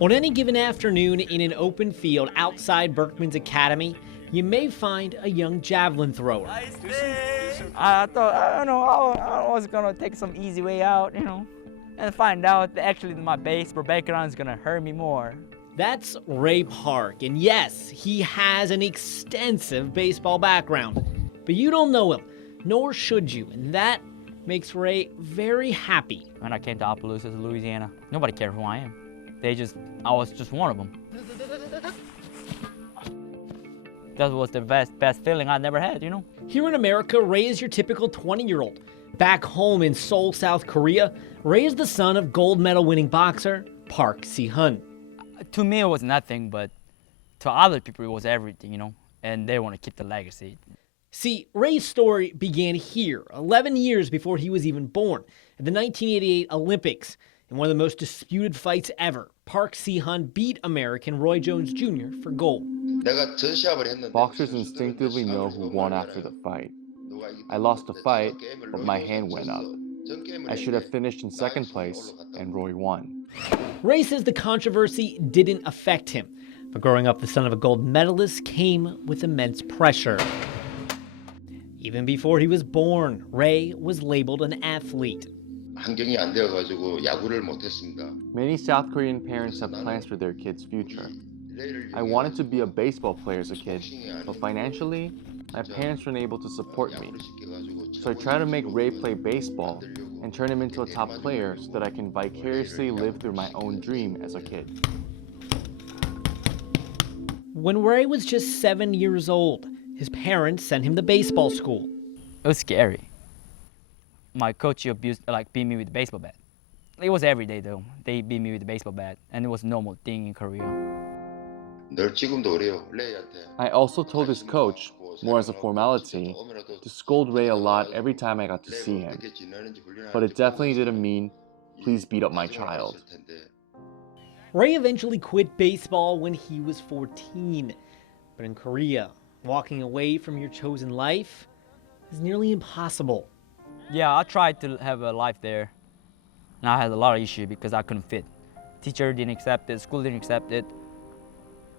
On any given afternoon in an open field outside Berkman's Academy, you may find a young javelin thrower. I thought, I was gonna take some easy way out, and find out that actually my baseball background is gonna hurt me more. That's Rei Park, and yes, he has an extensive baseball background. But you don't know him, nor should you, and that makes Rei very happy. When I came to Opelousas, Louisiana, nobody cared who I am. I was just one of them. That was the best feeling I never had, Here in America, Rei is your typical 20-year-old. Back home in Seoul, South Korea, Rei is the son of gold medal winning boxer Park Si-Hun. To me, it was nothing, but to other people, it was everything, and they want to keep the legacy. See, Rei's story began here, 11 years before he was even born, at the 1988 Olympics. In one of the most disputed fights ever, Park Si-Hun beat American Roy Jones Jr. for gold. Boxers instinctively know who won after the fight. I lost the fight, but my hand went up. I should have finished in second place, and Roy won. Rei says the controversy didn't affect him, but growing up the son of a gold medalist came with immense pressure. Even before he was born, Rei was labeled an athlete. Many South Korean parents have plans for their kids' future. I wanted to be a baseball player as a kid, but financially, my parents weren't able to support me. So I tried to make Rei play baseball and turn him into a top player so that I can vicariously live through my own dream as a kid. When Rei was just 7 years old, his parents sent him to baseball school. It was scary. My coach beat me with a baseball bat. It was every day though. They beat me with a baseball bat, and it was a normal thing in Korea. I also told his coach, more as a formality, to scold Rei a lot every time I got to see him. But it definitely didn't mean, please beat up my child. Rei eventually quit baseball when he was 14. But in Korea, walking away from your chosen life is nearly impossible. Yeah, I tried to have a life there. And I had a lot of issues because I couldn't fit. Teacher didn't accept it, school didn't accept it,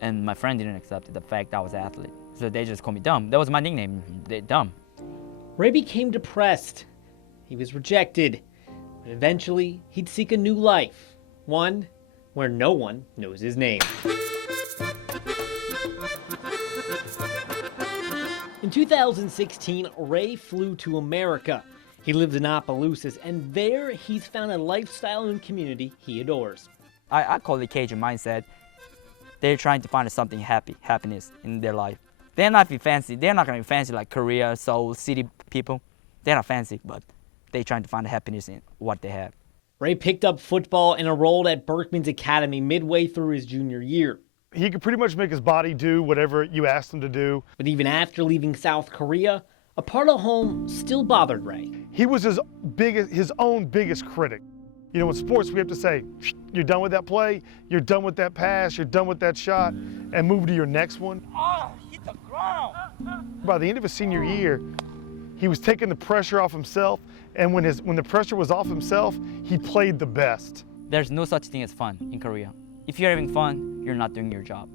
and my friend didn't accept it, the fact I was an athlete. So they just called me dumb. That was my nickname, dumb. Rei became depressed. He was rejected. But eventually, he'd seek a new life. One where no one knows his name. In 2016, Rei flew to America. He lives in Opelousas, and there he's found a lifestyle and community he adores. I call it Cajun mindset. They're trying to find something happiness in their life. They're not fancy. They're not gonna be fancy like Korea, Seoul, city people. They're not fancy, but they're trying to find happiness in what they have. Rei picked up football and enrolled at Berkman's Academy midway through his junior year. He could pretty much make his body do whatever you asked him to do. But even after leaving South Korea, a part of home still bothered Rei. He was his own biggest critic. In sports, we have to say, you're done with that play, you're done with that pass, you're done with that shot, and move to your next one. Oh, hit the ground! By the end of his senior year, he was taking the pressure off himself, and when the pressure was off himself, he played the best. There's no such thing as fun in Korea. If you're having fun, you're not doing your job.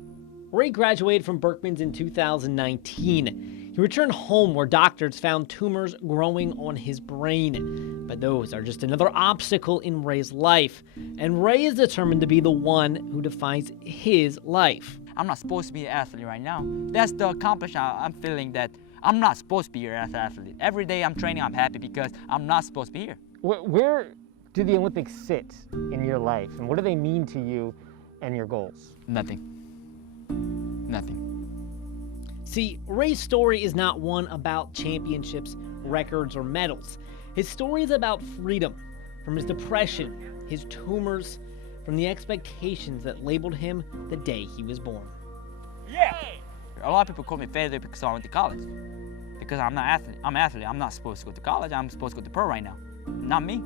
Rei graduated from Berkman's in 2019. He returned home where doctors found tumors growing on his brain. But those are just another obstacle in Rei's life. And Rei is determined to be the one who defines his life. I'm not supposed to be an athlete right now. That's the accomplishment I'm feeling, that I'm not supposed to be here as an athlete. Every day I'm training, I'm happy because I'm not supposed to be here. Where do the Olympics sit in your life? And what do they mean to you and your goals? Nothing. See, Rei's story is not one about championships, records, or medals. His story is about freedom, from his depression, his tumors, from the expectations that labeled him the day he was born. Yeah! A lot of people call me failure because I went to college. Because I'm not athlete. I'm an athlete. I'm not supposed to go to college. I'm supposed to go to pro right now. Not me.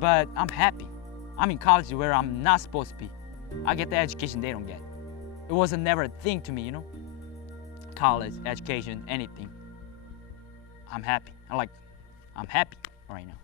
But I'm happy. I'm in college where I'm not supposed to be. I get the education they don't get. It wasn't never a thing to me, College, education, anything. I'm happy. I'm happy right now.